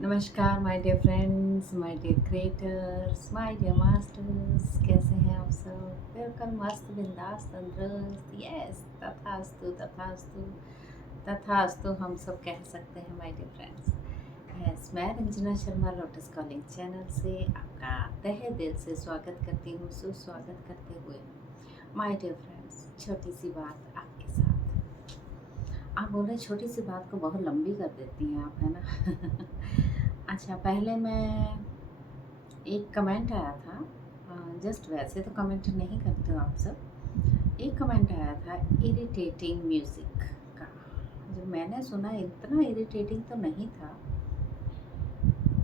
नमस्कार my dear friends, my dear creators, my dear masters. कैसे हैं आप सब? बिल्कुल मस्त, बिंदास, तंदुरुस्त। यस, तथास्तु तथास्तु तथास्तु हम सब कह सकते हैं माय डियर फ्रेंड्स। यस, मैं Ranjana Sharma Lotus Calling channel से आपका तहे दिल से स्वागत करती हूँ, सुस्वागत करते हुए माय डियर फ्रेंड्स। छोटी सी बात आपके साथ। आप बोल रहे छोटी सी बात को बहुत लंबी कर देती हैं आप, है ना? अच्छा, पहले मैं एक कमेंट आया था, जस्ट वैसे तो कमेंट नहीं करते हो आप सब। एक कमेंट आया था इरिटेटिंग म्यूज़िक का। जब मैंने सुना इतना इरिटेटिंग तो नहीं था।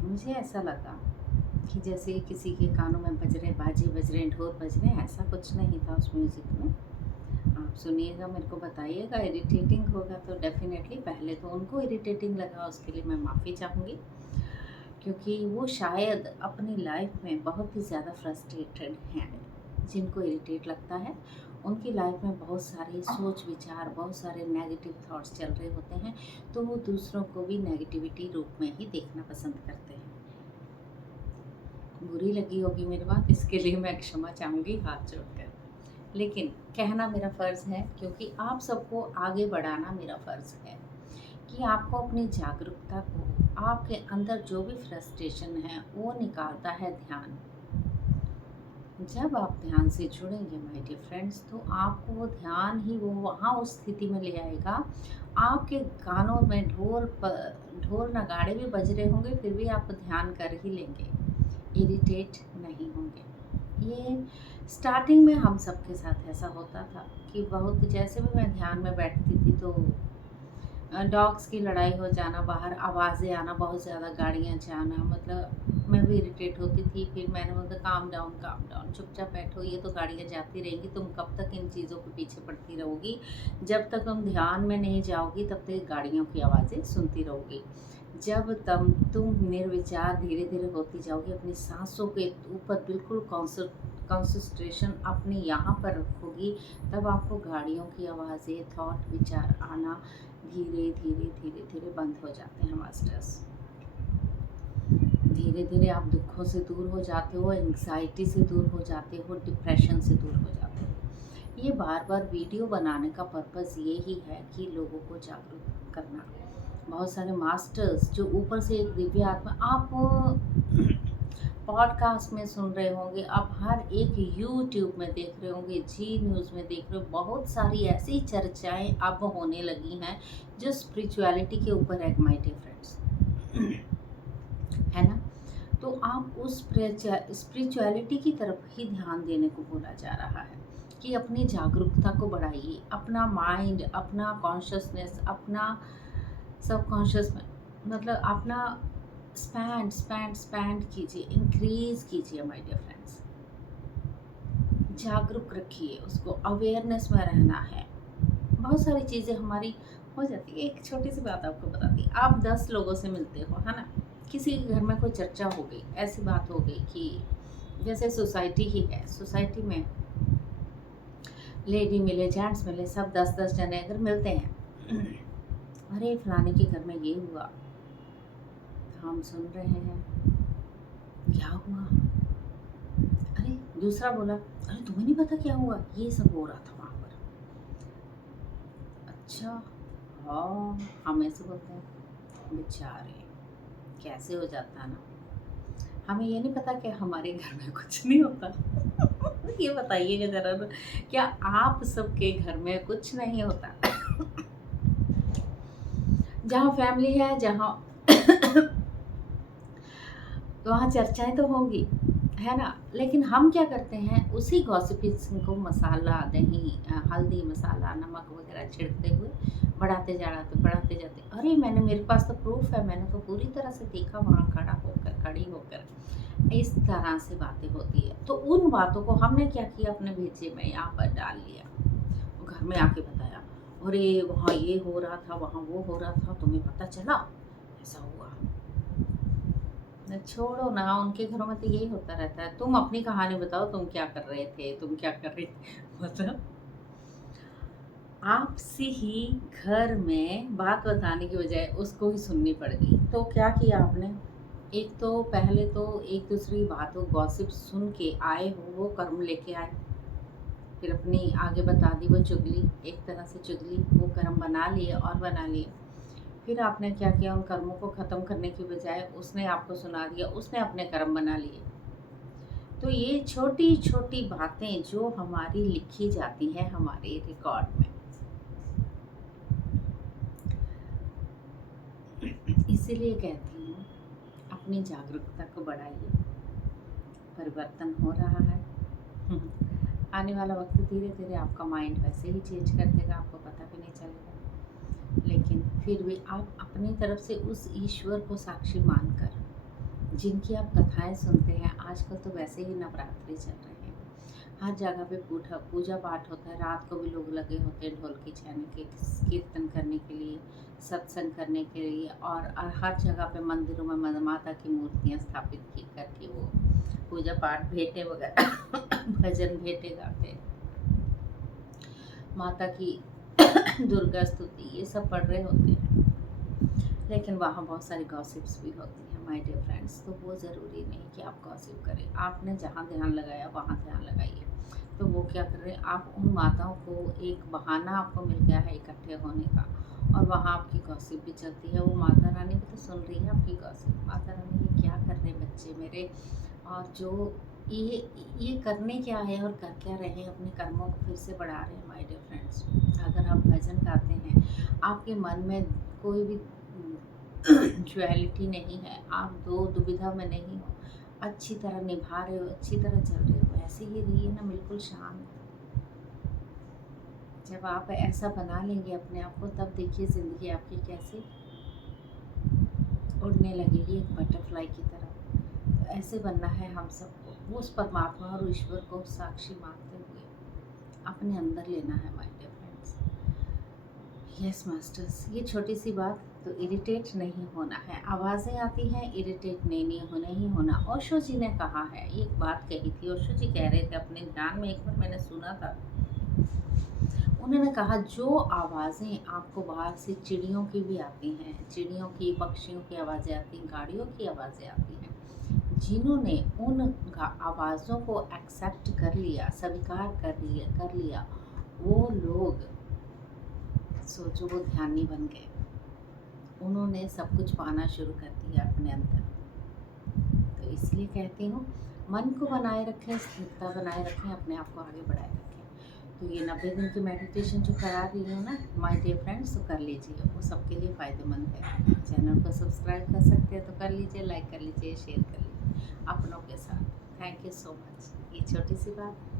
मुझे ऐसा लगा कि जैसे किसी के कानों में बज रहे बाजे बज रहे ढोल बज रहे, ऐसा कुछ नहीं था उस म्यूज़िक में। आप सुनिएगा, मेरे को बताइएगा इरिटेटिंग होगा तो डेफ़िनेटली। पहले तो उनको इरिटेटिंग लगा, उसके लिए मैं माफ़ी चाहूँगी, क्योंकि वो शायद अपनी लाइफ में बहुत ही ज़्यादा फ्रस्ट्रेटेड हैं। जिनको इरिटेट लगता है उनकी लाइफ में बहुत सारे सोच विचार, बहुत सारे नेगेटिव थॉट्स चल रहे होते हैं, तो वो दूसरों को भी नेगेटिविटी रूप में ही देखना पसंद करते हैं। बुरी लगी होगी मेरी बात, इसके लिए मैं क्षमा चाहूँगी हाथ जोड़कर। लेकिन कहना मेरा फ़र्ज़ है, क्योंकि आप सबको आगे बढ़ाना मेरा फ़र्ज़ है कि आपको अपनी जागरूकता को, आपके अंदर जो भी फ्रस्ट्रेशन है वो निकालता है ध्यान। जब आप ध्यान से जुड़ेंगे माय डियर फ्रेंड्स, तो आपको वो ध्यान ही वो वहाँ उस स्थिति में ले आएगा। आपके कानों में ढोल नगाड़े भी बज रहे होंगे, फिर भी आप ध्यान कर ही लेंगे, इरिटेट नहीं होंगे। ये स्टार्टिंग में हम सबके साथ ऐसा होता था कि बहुत, जैसे भी मैं ध्यान में बैठती थी तो डॉग्स की लड़ाई हो जाना, बाहर आवाज़ें आना, बहुत ज़्यादा गाड़ियाँ जाना, मतलब मैं भी इरिटेट होती थी। फिर मैंने बोला काम डाउन, चुपचाप बैठो, ये तो गाड़ियाँ जाती रहेंगी, तुम कब तक इन चीज़ों के पीछे पड़ती रहोगी? जब तक तुम ध्यान में नहीं जाओगी तब तक गाड़ियों की आवाज़ें सुनती रहोगी। जब तुम निर्विचार धीरे धीरे होती जाओगी, अपनी सांसों के ऊपर बिल्कुल कंसंट्रेशन अपने यहाँ पर रखोगी, तब आपको गाड़ियों की आवाज़ें, थॉट, विचार आना धीरे धीरे धीरे धीरे बंद हो जाते हैं मास्टर्स। धीरे धीरे आप दुखों से दूर हो जाते हो, एंग्जाइटी से दूर हो जाते हो, डिप्रेशन से दूर हो जाते हो। ये बार बार वीडियो बनाने का पर्पज़ ये ही है कि लोगों को जागरूक करना। बहुत सारे मास्टर्स जो ऊपर से एक दिव्य आत्मा, आप पॉडकास्ट में सुन रहे होंगे, आप हर एक यूट्यूब में देख रहे होंगे, जी न्यूज़ में देख रहे हो, बहुत सारी ऐसी चर्चाएं अब होने लगी हैं जो स्पिरिचुअलिटी के ऊपर है माय डियर फ्रेंड्स, है ना? तो आप उस स्पिरिचुअलिटी की तरफ ही ध्यान देने को बोला जा रहा है कि अपनी जागरूकता को बढ़ाइए, अपना माइंड, अपना कॉन्शियसनेस, अपना सबकॉन्शियस में, मतलब अपना स्पैंड कीजिए, इंक्रीज कीजिए माय डियर फ्रेंड्स। जागरूक रखिए उसको, अवेयरनेस में रहना है। बहुत सारी चीज़ें हमारी हो जाती है। एक छोटी सी बात आपको बताती, आप 10 लोगों से मिलते हो, है ना? किसी के घर में कोई चर्चा हो गई, ऐसी बात हो गई कि जैसे सोसाइटी ही है, सोसाइटी में लेडी मिले, जेंट्स मिले, सब 10-10 जने अगर मिलते हैं, अरे फलाने के घर में ये हुआ, हम सुन रहे हैं, क्या हुआ? अरे दूसरा बोला, अरे तुम्हें नहीं पता क्या हुआ? ये सब हो रहा था वहाँ पर। अच्छा, हाँ, हम ऐसे बोलते हैं, बेचारे, कैसे हो जाता है ना। हमें ये नहीं पता कि हमारे घर में कुछ नहीं होता। ये बताइएगा ज़रा ना, क्या आप सबके घर में कुछ नहीं होता? जहाँ फैमिली है, जहाँ वहाँ चर्चाएँ तो होंगी, है ना? लेकिन हम क्या करते हैं, उसी गॉसिपिज़म को मसाला, दही, हल्दी, मसाला, नमक वगैरह छिड़कते हुए बढ़ाते जाते। अरे मेरे पास तो प्रूफ़ है, मैंने तो पूरी तरह से देखा वहाँ खड़ी होकर। इस तरह से बातें होती है। तो उन बातों को हमने क्या किया, अपने भेजे में यहाँ पर डाल लिया। घर में आके बताया, अरे वहाँ ये हो रहा था, वहाँ वो हो रहा था, तुम्हें पता चला? ऐसा हुआ। छोड़ो ना, उनके घरों में तो यही होता रहता है। तुम अपनी कहानी बताओ, तुम क्या कर रहे थे, तुम क्या कर रही थी? मतलब आपसे ही घर में बात बताने की बजाय उसको ही सुननी पड़ गई। तो क्या किया आपने? एक तो पहले तो एक दूसरी की बातों गॉसिप सुन के आए हो, वो कर्म लेके आए, फिर अपनी आगे बता दी वो चुगली, एक तरह से चुगली, वो कर्म बना लिए और बना लिए। फिर आपने क्या किया, उन कर्मों को ख़त्म करने की बजाय उसने आपको सुना दिया, उसने अपने कर्म बना लिए। तो ये छोटी छोटी बातें जो हमारी लिखी जाती हैं हमारे रिकॉर्ड में, इसीलिए कहती हूँ अपनी जागरूकता को बढ़ाइए। परिवर्तन हो रहा है। आने वाला वक्त धीरे धीरे आपका माइंड वैसे ही चेंज कर देगा, आपको पता भी नहीं चलेगा। लेकिन फिर भी आप अपनी तरफ से उस ईश्वर को साक्षी मानकर, जिनकी आप कथाएं सुनते हैं, आजकल तो वैसे ही नवरात्रि चल रहे हैं, हर जगह पे पूजा पूजा पाठ होता है, रात को भी लोग लगे होते हैं ढोल की छाने के कीर्तन करने के लिए, सत्संग करने के लिए, और हर जगह पे मंदिरों में माता की मूर्तियाँ स्थापित की करके वो पूजा पाठ भेंटे वगैरह भजन भेंटे गाते हैं, माता की दुर्गा स्तुति ये सब पढ़ रहे होते हैं। लेकिन वहाँ बहुत सारी गॉसिप्स भी होती हैं माय डियर फ्रेंड्स। तो वो ज़रूरी नहीं कि आप गॉसिप करें, आपने जहाँ ध्यान लगाया वहाँ ध्यान लगाइए। तो वो क्या कर रहे हैं, आप उन माताओं को, एक बहाना आपको मिल गया है इकट्ठे होने का, और वहाँ आपकी गॉसिप भी चलती है। वो माता रानी भी तो सुन रही है आपकी गॉसिप, माता रानी ये क्या कर रहे बच्चे मेरे, और जो ये करने क्या है और कर क्या रहे हैं, अपने कर्मों को फिर से बढ़ा रहे हैं माय डियर फ्रेंड्स। अगर आप भजन गाते हैं, आपके मन में कोई भी ज्वेलिटी नहीं है, आप दो दुविधा में नहीं हो, अच्छी तरह निभा रहे हो, अच्छी तरह चल रहे हो, ऐसे ही रहिए ना, बिल्कुल शांत। जब आप ऐसा बना लेंगे अपने आप को, तब देखिए ज़िंदगी आपकी कैसे उड़ने लगेगी, एक बटरफ्लाई की तरह। तो ऐसे बनना है हम सबको, उस परमात्मा और ईश्वर को साक्षी मानते हुए अपने अंदर लेना है my dear friends. Yes masters, ये छोटी सी बात, तो इरिटेट नहीं होना है। आवाज़ें आती हैं, इरिटेट नहीं होना। ओशो जी ने कहा है, ये एक बात कही थी, ओशो जी कह रहे थे अपने ध्यान में, एक बार मैंने सुना था, उन्होंने कहा जो आवाज़ें आपको बाहर से चिड़ियों की भी आती हैं, चिड़ियों की, पक्षियों की आवाज़ें आती हैं, गाड़ियों की आवाज़ें आती हैं, जिन्होंने उन आवाज़ों को एक्सेप्ट कर लिया, स्वीकार कर लिया, वो लोग सोचो वो ध्यानी बन गए, उन्होंने सब कुछ पाना शुरू कर दिया अपने अंदर। तो इसलिए कहती हूँ, मन को बनाए रखें, स्थिरता बनाए रखें, अपने आप को आगे बढ़ाए रखें। तो ये 90 दिन की मेडिटेशन जो करा रही हूँ ना माय डियर फ्रेंड्स, तो कर लीजिए, वो सबके लिए फ़ायदेमंद है। चैनल को सब्सक्राइब कर सकते हैं तो कर लीजिए, लाइक कर लीजिए, शेयर कर लीजिए अपनों के साथ। Thank you so much. ये छोटी सी बात